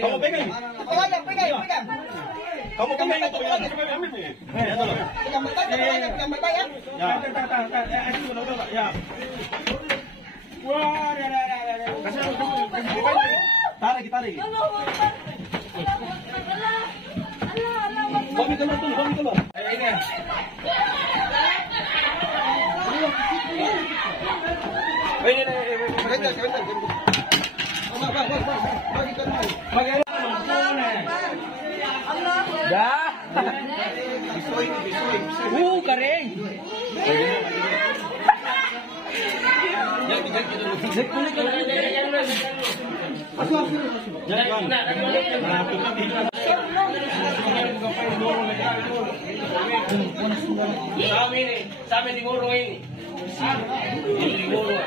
Kamu pegang. Pegang. Kamu pegang itu ya. Pegang mata ya. Ya. Wah, tarik. Bami keluar. Ini. Kering. Sa amin siguro ini. Siguro.